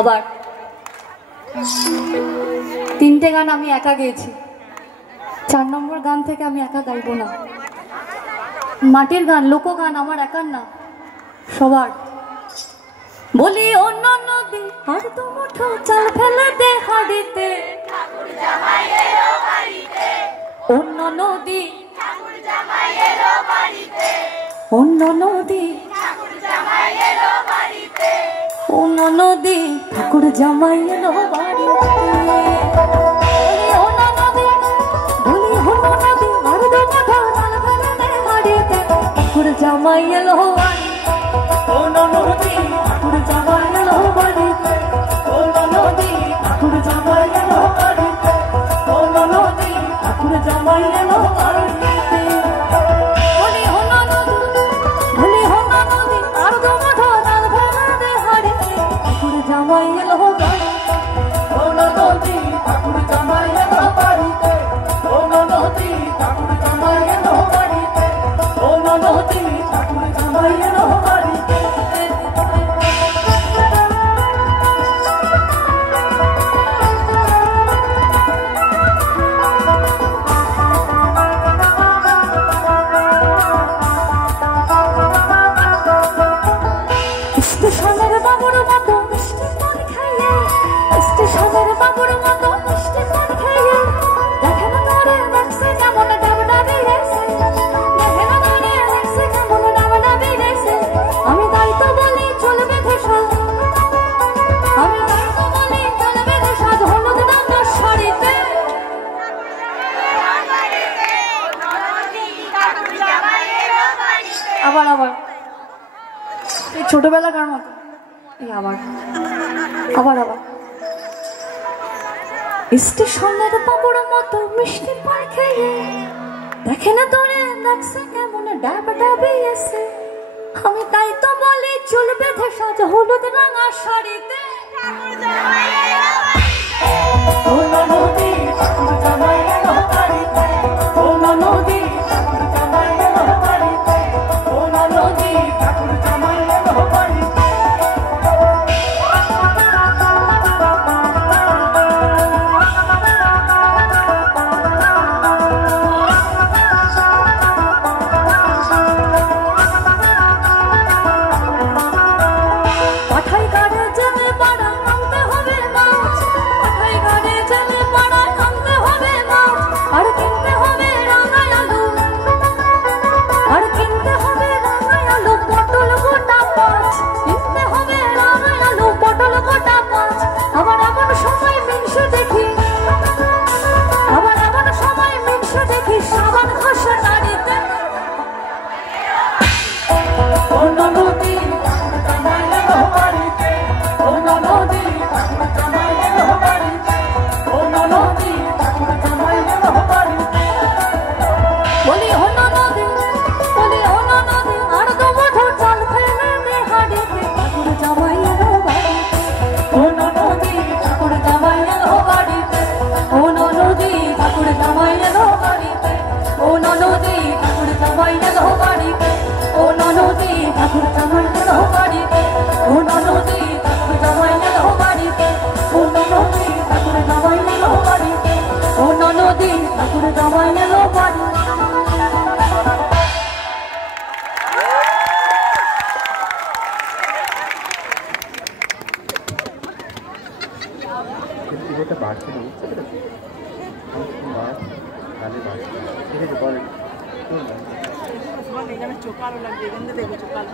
আবার তিনটে গান আমি একা গেয়েছি, 4 নম্বর গান থেকে আমি একা গাইব না। মাটির গান, লোকগান আমার একার না, সবার। বলি অন্য নদী আর তো মুঠো চাল ফেলে দে হাড়িতে, অন্য নদী অন্য নদী অন্য নদী ঠাকুর জামাই এলো বাড়িতে। জামাই এলো অন্য নদী ঠাকুর জামাই এলো বাড়িতে, অন্য নদী ঠাকুর জামাই এলো বাড়িতে, অন্য নদী ঠাকুর জামাই এলো বাড়িতে। বলি অন্য নদী, বলি অন্য নদী আর তো মুঠো চাল ফেলে দে হাড়িতে, ঠাকুর জামাই এলো বাড়িতে, অন্য নদী ঠাকুর জামাই এলো বাড়িতে, অন্য নদী ঠাকুর জামাই এলো বাড়িতে, অন্য নদী ঠাকুর জামাই এলো বাড়িতে। স্টেশনের বাবুর মতো মিষ্টি পান খাইয়ে, স্টেশনের বাবুর মতো মিষ্টি পান খাইয়ে, দেখে না ধরে দেখছে কেমন ডাবডা বেড়েছে, দেখে না ধরে দেখছে কেমন ডাবডা বেড়েছে। আমি তাই তো বলি চলবে ভেসা, আমি তাই তো বলি চলবে ভেসা হলুদ রঙের শাড়িতে। আবার আবার এই ছোটবেলাকার মতো, এই আবার আবার আবার স্টেশনের বাবুর মতো মিষ্টি পান খেয়ে, দেখে না তোরে দেখছে কেমন ডাব ডাবিয়েছে। আমি তাই তো বলি চুল বেঁধে সাজ হলুদ রাঙা শাড়িতে। অন্য নদী ঠাকুর জামাই এলো বাড়িতে, অন্য নদী ঠাকুর জামাই এলো বাড়িতে, অন্য নদী ঠাকুর জামাই এলো বাড়িতে। পাঠাই গাড়ে জেলে পাড়া আনতে হবে মাছ, পাঠাই গাড়ে জেলে পাড়া আনতে হবে মাছ, আর কিনতে হবে রাঙায় আলু, আর কিনতে হবে রাঙায় আলু পটল গোটা 5, কিনতে হবে রাঙায় আলু পটল গোটা 5। আবার এমন সময় মিনসে দেখি, আবার এমন সময় মিনসে দেখি সাবান ঘষে নাড়িতে। অন্য নদী ঠাকুর জামাই এলো বাড়িতে, অন্য নদী ঠাকুর জামাই এলো বাড়িতে, অন্য নদী ঠাকুর জামাই এলো বাড়িতে। বলি অন্য নদী, বলি অন্য নদী আর তো মুঠো চাল ফেলে দে হাড়িতে, ঠাকুর জামাই এলো বাড়িতে, অন্য নদী ঠাকুর জামাই এলো বাড়িতে, অন্য নদী ঠাকুর জামাই এলো বাড়িতে, অন্য নদী ঠাকুর জামাই এলো বাড়িতে, অন্য নদী ঠাকুর জামাই এলো বাড়িতে, অন্য নদী ঠাকুর জামাই এলো বাড়িতে, অন্য নদী ঠাকুর জামাই এলো বাড়িতে, অন্য নদী ঠাকুর জামাই এলো বাড়িতে। এটা বাড়ছে না, বুঝতে পেরেছি? গানে বাড়ছে, ঠিক আছে বলেন। চোখ আলো লাগবে, এখান থেকে দেখো চোখ আলো।